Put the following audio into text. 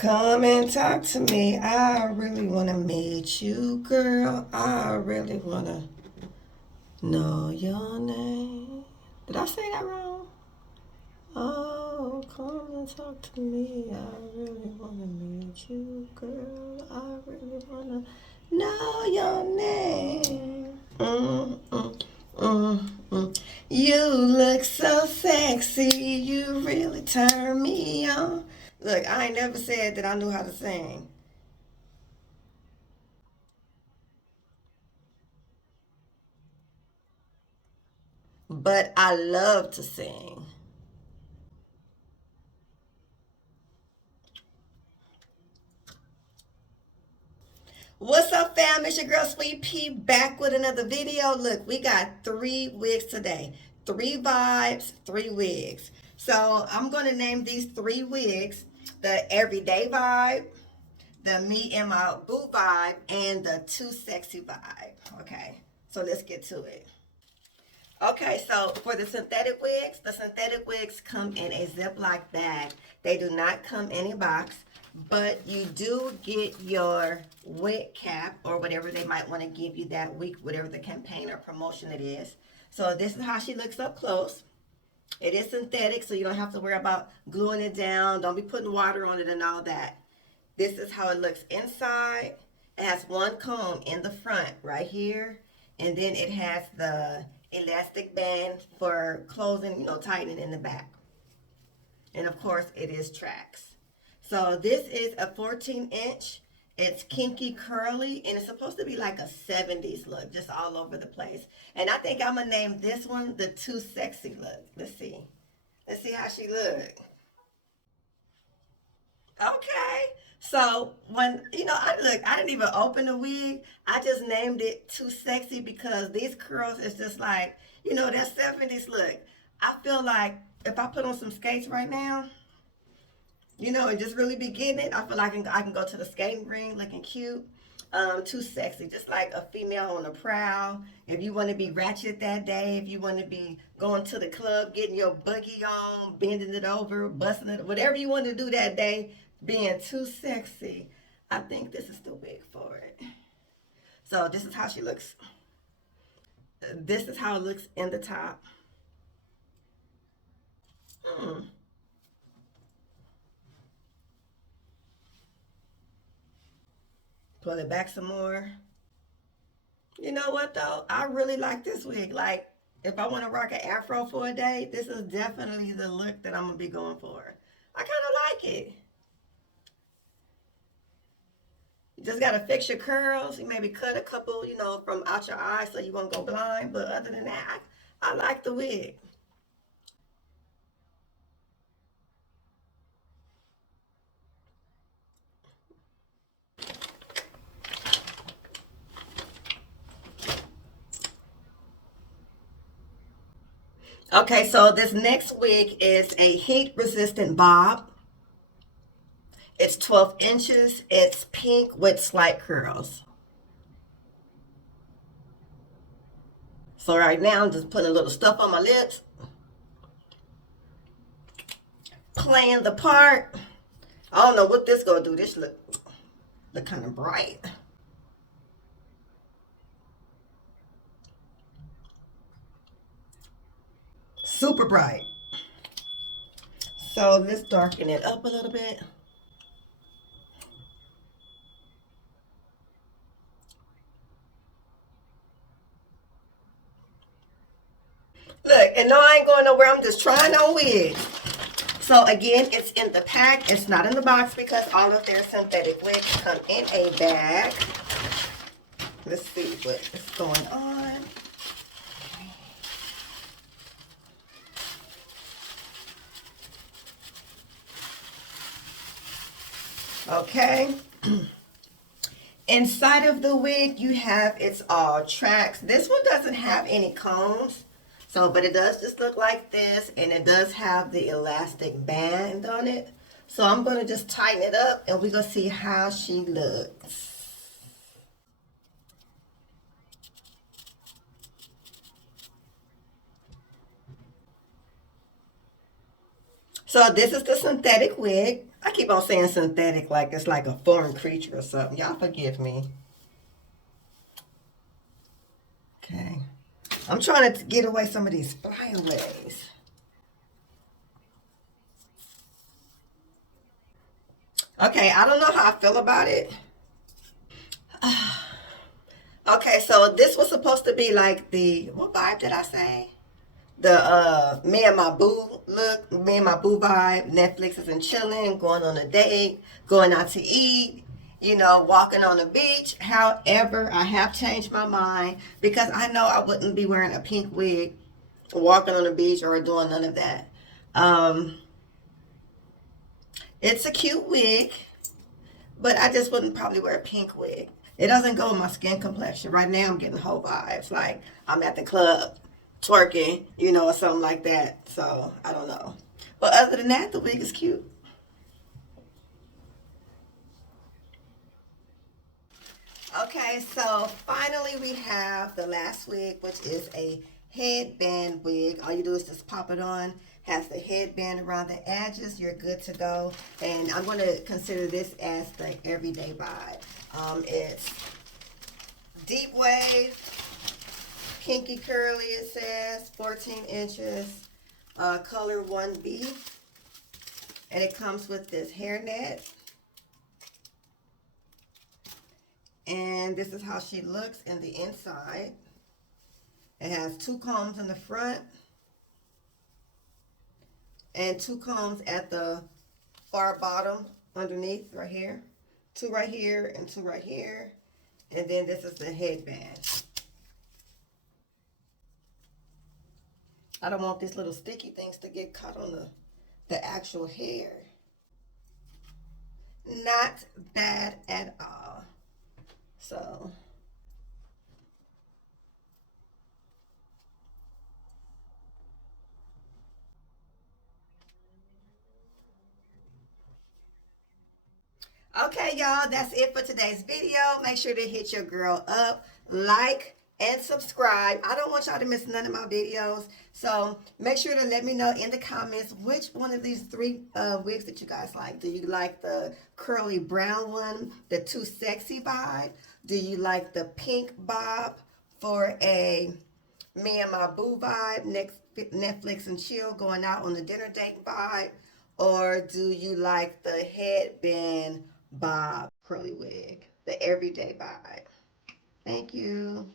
Come and talk to me. I really want to meet you, girl. I really want to know your name. Did I say that wrong? Oh, come and talk to me. I really want to meet you, girl. I really want to know your name. You look so sexy. You really turn me on. Look, I ain't never said that I knew how to sing. But I love to sing. What's up, fam? It's your girl Sweet Pea back with another video. Look, we got 3 wigs today. 3 vibes, 3 wigs. So I'm going to name these 3 wigs the everyday vibe, the me and my boo vibe, and the too sexy vibe. Okay, so let's get to it. Okay, so for the synthetic wigs come in a Ziploc bag. They do not come in a box, but you do get your wig cap or whatever they might want to give you that week, whatever the campaign or promotion it is. So this is how she looks up close. It is synthetic, so you don't have to worry about gluing it down. Don't be putting water on it and all that. This is how it looks inside. It has one comb in the front right here, and then it has the elastic band for closing, tightening in the back. And of course, it is tracks. So this is a 14-inch. It's kinky curly, and it's supposed to be like a 70s look, just all over the place. And I think I'm gonna name this one the too sexy look. Let's see. Let's see how she look. Okay. So when I didn't even open the wig. I just named it too sexy because these curls is just like, that 70s look. I feel like if I put on some skates right now, and just really be getting it, I feel like I can go to the skating ring looking cute. Too sexy, just like a female on the prowl. If you want to be ratchet that day, if you want to be going to the club, getting your buggy on, bending it over, busting it, whatever you want to do that day, being too sexy, I think this is too big for it. So this is how she looks. This is how it looks in the top. Mm. Pull it back some more. You know what though? I really like this wig. Like, if I want to rock an afro for a day, this is definitely the look that I'm gonna be going for. I kind of like it. You just gotta fix your curls. You maybe cut a couple, from out your eyes so you won't go blind. But other than that, I like the wig. Okay, so this next wig is a heat resistant bob. It's 12 inches. It's pink with slight curls. So right now I'm just putting a little stuff on my lips, playing the part. I don't know what this gonna do. This look kind of bright. Super bright. So let's darken it up a little bit. Look, and no, I ain't going nowhere. I'm just trying on wigs. So again, it's in the pack. It's not in the box because all of their synthetic wigs come in a bag. Let's see what is going on. Okay. Inside of the wig, you have it's all tracks. This one doesn't have any combs. So, but it does just look like this, and it does have the elastic band on it. So I'm going to just tighten it up, and we're going to see how she looks. So this is the synthetic wig. I keep on saying synthetic like it's like a foreign creature or something. Y'all forgive me. Okay. I'm trying to get away some of these flyaways. Okay, I don't know how I feel about it. Okay, so this was supposed to be like the, what vibe did I say? The me and my boo look, me and my boo vibe. Netflix isn't chilling, going on a date, going out to eat, walking on the beach. However, I have changed my mind because I know I wouldn't be wearing a pink wig, walking on the beach, or doing none of that. Um, it's a cute wig, but I just wouldn't probably wear a pink wig. It doesn't go with my skin complexion. Right now, I'm getting whole vibes. Like I'm at the club twerking, or something like that. So I don't know. But other than that, the wig is cute. Okay, so finally we have the last wig, which is a headband wig. All you do is just pop it on. Has the headband around the edges. You're good to go. And I'm going to consider this as the everyday vibe. It's deep wave, kinky curly. It says 14 inches, color 1B, and it comes with this hairnet. And this is how she looks in the inside. It has two combs in the front and two combs at the far bottom underneath right here. Two right here and two right here. And then this is the headband. I don't want these little sticky things to get caught on the actual hair. Not bad at all. So okay, y'all, that's it for today's video. Make sure to hit your girl up, like, and subscribe. I don't want y'all to miss none of my videos. So make sure to let me know in the comments which one of these three wigs that you guys like. Do you like the curly brown one, the too sexy vibe? Do you like the pink bob for a me and my boo vibe, next Netflix and chill, going out on the dinner date vibe? Or do you like the headband bob curly wig, the everyday vibe? Thank you.